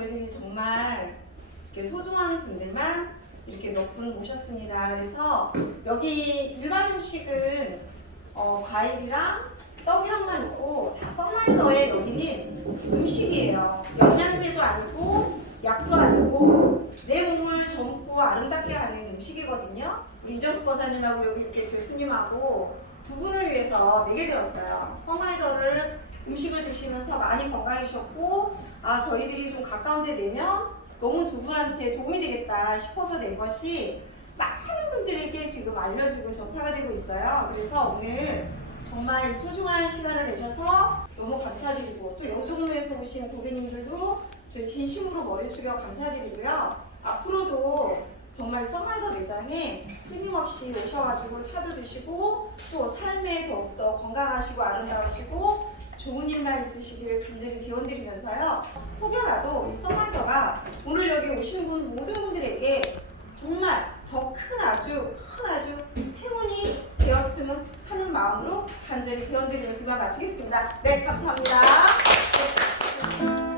저희들이 정말 이렇게 소중한 분들만 이렇게 몇분 모셨습니다. 그래서 여기 일반 음식은 어, 과일이랑 떡이랑만 있고 다 썬라이더에 여기는 음식이에요. 영양제도 아니고 약도 아니고 내 몸을 젊고 아름답게 하는 음식이거든요. 우리 이정수 권사님하고 여기 이렇게 교수님하고 두 분을 위해서 내게 되었어요. 썬라이더를 음식을 드시면서 많이 건강해졌고 아 저희들이 좀 가까운 데 내면 너무 두 분한테 도움이 되겠다 싶어서 낸 것이 많은 분들에게 지금 알려지고 전파가 되고 있어요. 그래서 오늘 정말 소중한 시간을 내셔서 너무 감사드리고 또 여종로에서 오신 고객님들도 저희 진심으로 머리 숙여 감사드리고요. 앞으로도 정말 썬라이더 매장에 끊임없이 오셔가지고 차도 드시고 또 삶에 더욱더 건강하시고 아름다우시고 좋은 일만 있으시기를 간절히 기원드리면서요. 혹여라도 이 썬라이더가 오늘 여기 오신 분 모든 분들에게 정말 더 큰 아주 큰 아주 행운이 되었으면 하는 마음으로 간절히 기원드리면서 마치겠습니다. 네, 감사합니다. 네.